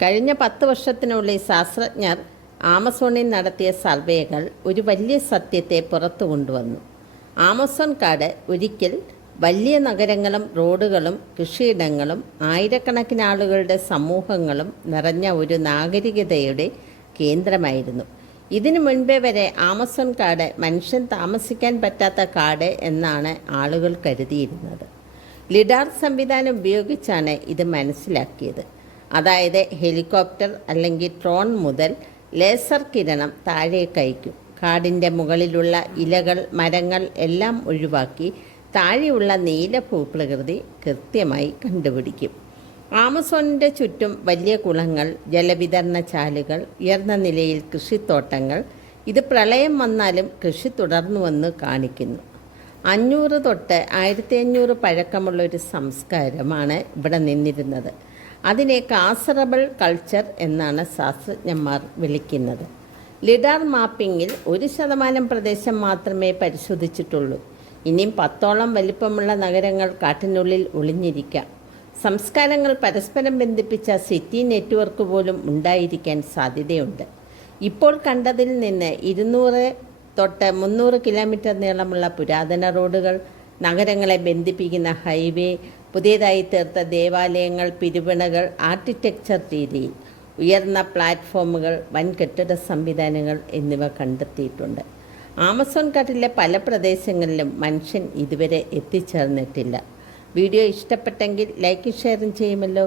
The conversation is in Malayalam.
കഴിഞ്ഞ 10 വർഷത്തിനുള്ളിൽ ശാസ്ത്രജ്ഞർ ആമസോണിൽ നടത്തിയ സർവേകൾ ഒരു വലിയ സത്യത്തെ പുറത്തു കൊണ്ടുവന്നു. ആമസോൺ കാട് ഒരിക്കൽ വലിയ നഗരങ്ങളും റോഡുകളും കൃഷിയിടങ്ങളും ആയിരക്കണക്കിന് ആളുകളുടെ സമൂഹങ്ങളും നിറഞ്ഞ ഒരു നാഗരികതയുടെ കേന്ദ്രമായിരുന്നു. ഇതിനു മുൻപേ വരെ ആമസോൺ കാട് മനുഷ്യൻ താമസിക്കാൻ പറ്റാത്ത കാട് എന്നാണ് ആളുകൾ കരുതിയിരുന്നത്. ലിഡാർ സംവിധാനം ഉപയോഗിച്ചാണ് ഇത് മനസ്സിലാക്കിയത്. അതായത് ഹെലികോപ്റ്റർ അല്ലെങ്കിൽ ഡ്രോൺ മുതൽ ലേസർ കിരണം താഴേക്ക് അയക്കും. കാടിൻ്റെ മുകളിലുള്ള ഇലകൾ, മരങ്ങൾ എല്ലാം ഒഴിവാക്കി താഴെയുള്ള നീല ഭൂപ്രകൃതി കൃത്യമായി കണ്ടുപിടിക്കും. ആമസോണിൻ്റെ ചുറ്റും വലിയ കുളങ്ങൾ, ജലവിതരണ ചാലുകൾ, ഉയർന്ന നിലയിൽ കൃഷിത്തോട്ടങ്ങൾ. ഇത് പ്രളയം വന്നാലും കൃഷി തുടർന്നുവെന്ന് കാണിക്കുന്നു. 500 തൊട്ട് 1500 പഴക്കമുള്ള ഒരു സംസ്കാരമാണ് ഇവിടെ നിന്നിരുന്നത്. അതിനെ കാസറബിൾ കൾച്ചർ എന്നാണ് ശാസ്ത്രജ്ഞന്മാർ വിളിക്കുന്നത്. ലിഡാർ മാപ്പിങ്ങിൽ 1% പ്രദേശം മാത്രമേ പരിശോധിച്ചിട്ടുള്ളൂ. ഇനിയും 10ഓളം വലിപ്പമുള്ള നഗരങ്ങൾ കാട്ടിനുള്ളിൽ ഒളിഞ്ഞിരിക്കാം. സംസ്കാരങ്ങൾ പരസ്പരം ബന്ധിപ്പിച്ച സിറ്റി നെറ്റ്വർക്ക് പോലും ഉണ്ടായിരിക്കാൻ സാധ്യതയുണ്ട്. ഇപ്പോൾ കണ്ടതിൽ നിന്ന് 200 തൊട്ട് 300 കിലോമീറ്റർ നീളമുള്ള പുരാതന റോഡുകൾ, നഗരങ്ങളെ ബന്ധിപ്പിക്കുന്ന ഹൈവേ, പുതിയതായി തീർത്ത ദേവാലയങ്ങൾ, പിരിവിണകൾ, ആർക്കിടെക്ചർ രീതിയിൽ ഉയർന്ന പ്ലാറ്റ്ഫോമുകൾ, വൻ കെട്ടിട സംവിധാനങ്ങൾ എന്നിവ കണ്ടെത്തിയിട്ടുണ്ട്. ആമസോൺ കാട്ടിലെ പല പ്രദേശങ്ങളിലും മനുഷ്യൻ ഇതുവരെ എത്തിച്ചേർന്നിട്ടില്ല. വീഡിയോ ഇഷ്ടപ്പെട്ടെങ്കിൽ ലൈക്കും ഷെയറും ചെയ്യുമല്ലോ.